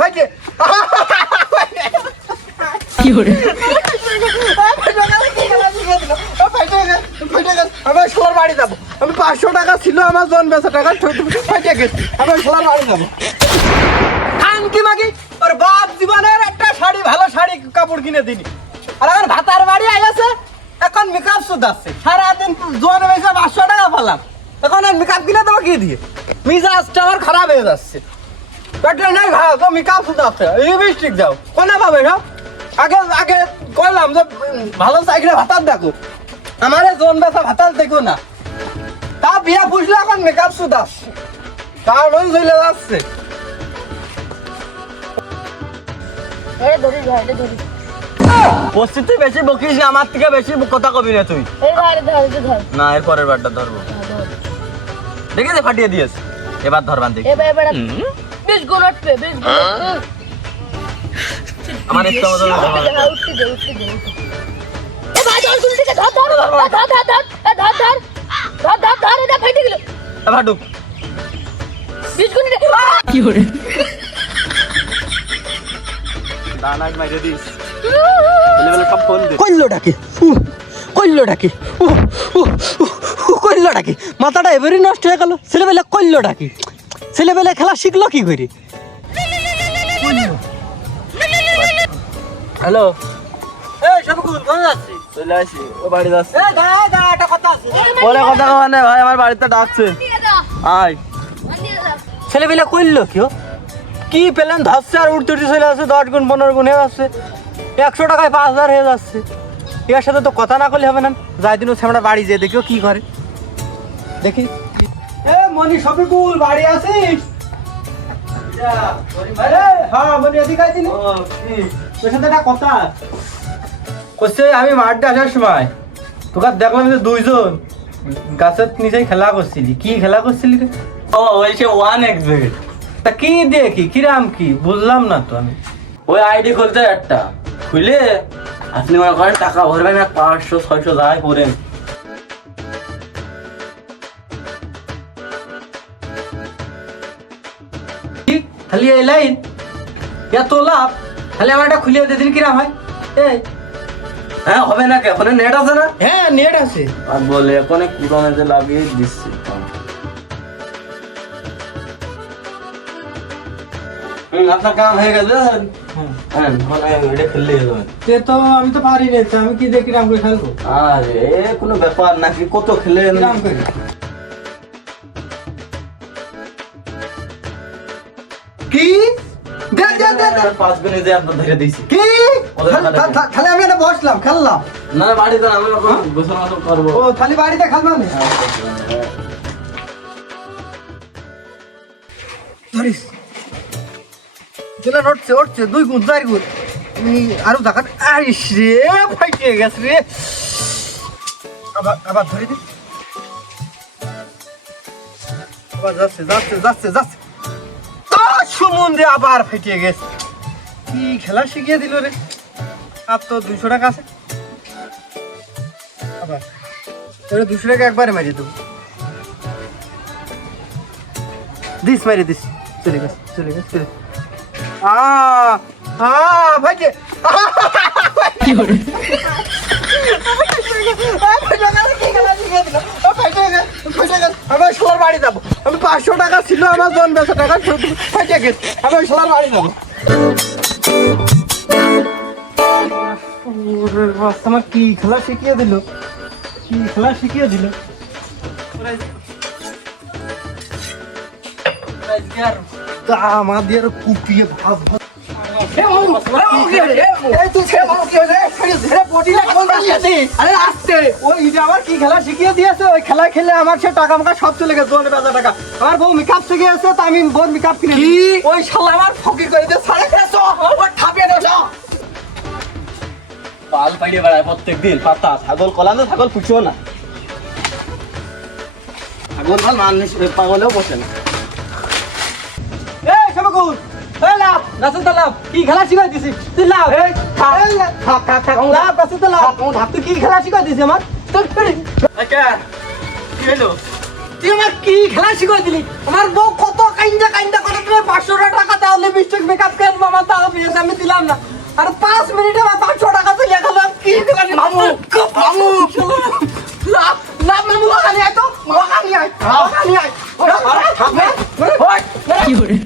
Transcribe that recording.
ভাইকে কি করে আমি সোলার বাড়ি যাবো। আমি 500 টাকা ছিল আমার জন বেচা টাকা ফাইটে গেছি। আমি সোলার বাড়ি যাবো। খানকি মাগি ওর বাপ জীবনের একটা শাড়ি ভালো শাড়ি কাপড় কিনে দিনি। আর আমার ভাতার বাড়ি আইছে এখন মেকআপ সুদ আছে সারাদিন জন বেচা 500 টাকা পেলাম। এখন আর মেকআপ কিনে দেবো কি দিয়ে? মিজাজটা আমার খারাপ হয়ে যাচ্ছে। পেট্রোল নাই ভাই তো মেকআপ সুদ আছে লিপস্টিক দাও কোনে পাবে সব? আগে আগে কইলাম যে ভালো চাকরি ভাতার দেখো আমারে জন বেচা ভাতার দেখো না। তা বিয়া পুষলে এখন মেকআপ সুদ আসছে তার মন চলে যাচ্ছে। পরিস্থিতি বেশি বকিস না, আমার থেকে বেশি কথা কবি না তুই। না এর পরের বারটা ধরবো দেখেছে ফাটিয়ে দিয়েছে এবার ধরবান দেখি আমার ইচ্ছা মতো ভাটুক কি করে কইল্লোটাকে মাথাটা এবারই নষ্ট হয়ে গেল। ছেলেবেলা কইল্লোটাকে ছেলেবেলা খেলা শিখলো কি করে? হ্যালো ছেলেবেলা কইল্লো কেউ কি পেলেন ধরছে আর উঠতে উঠতে চলে আসছে 10 গুণ 15 গুণ হয়ে যাচ্ছে 100 টাকায় 5000 হয়ে যাচ্ছে। এর সাথে তো কথা না করলে হবে না। যাই দিন আমরা বাড়ি যেয়ে দেখিও কি করে দেখি। এ মনি শফিকুল বাড়ি আছিস? হ্যাঁ মনি এদিকে আইছিস? তোর সাথে একটা কথা করছে। আমি মাঠে আসার সময় তোকে দেখলাম যে 2 জন গাছের নিচেই খেলা করছিলি। কি খেলা করছিলি রে? ও ওই সে 1xbet তা কি দেখি কিরাম কি বুঝলাম না তো আমি। ওই আইডি খুলতে একটা খুলে আপনি মনে করেন টাকা ভরবেন আর 500-600 যাই করেন। খালি এই লাইন এত লাভ খালি আমার একটা খুলে দিয়ে দিন কিরাম হয়? এই হ্যাঁ হবে না কে ফোনে নেট আছে না? হ্যাঁ নেট আছে। আর বলে এখন কুরনে যে লাগিয়ে দিচ্ছি আপনার কাম হয়ে গেছে। হ্যাঁ মানে এটা খেললে যাবে সে তো আমি তো পারি না। আমি কি দেখি কিরাম করে খেলবো? আরে কোনো ব্যাপার নাকি কত খেলে কিরাম করে কি দেখ দেখ দেখ 5 গুণে যে আপনার ধরে দিয়েছি কি খালি আমি এটা বসলাম খেললাম না বাড়িতে আমি গোসল মাসল করবো। ও খালি বাড়িতে খেলবা না? ধরিস জেলা উঠছে উঠছে 2 গুণ 4 গুণ আরো দেখা। আইস রে ফাইটে গেছে রে। আবার আবার ধরে দি আবার যাচ্ছে যাচ্ছে যাচ্ছে যাচ্ছে সমুদ্রে আবার ফেটে গেছে। কি খেলা শিখিয়ে দিল রে। আর তো 200 টাকা আছে আবার ওরে 200 টাকা একবারে মারিয়ে দেবো। দিস মারিয়ে দিস চলে গেছে চলে গেছে চলে ভাইকে কি করে আমি সোলার বাড়ি যাবো। আমি 500 টাকা ছিল আমার জন বেচা টাকা ফাইটে গেছে। আমি সোলার বাড়ি যাবো। আমার কি খেলা শিখিয়ে দিল কি খেলা শিখিয়ে দিল। আমার দিয়ে কুপিয়ে ভাব কি খেলা শিখিয়ে দিয়েছে। ওই খেলা খেলে আমার সে টাকা মাকা সব চলে গেছে। টাকা আমার বউ মেকআপ শিখে আছে তা আমি বউ মেকআপ কিনে ওই শালা আমার ফকির করে দিয়ে সাড়ে ঠাপিয়ে দাও। পাল পাইয়ে বেড়ায় প্রত্যেকদিন পাতা ছাগল কলা না ছাগল পুষিও না ছাগল ভাল মানুষ পাগলেও বসে না। এই শফিকুল এই লাভ নাসুন তো লাভ কি খেলা শিখাই দিছি তুই লাভ এই থাক থাক থাক লাভ নাসুন তো লাভ তুই কি খেলা শিখাই দিছি আমার আচ্ছা কি হলো তুই আমার কি খেলা শিখাই দিলি। আমার বউ কত কাইন্দা কাইন্দা করে 500 টাকা তাহলে আমি দিলাম না আর 5 মিনিটে আমার 500 টাকা চলে গেল কি করি মামু মামু না মামু ওখানে আয় তো ওখানে আয় ওই কি hore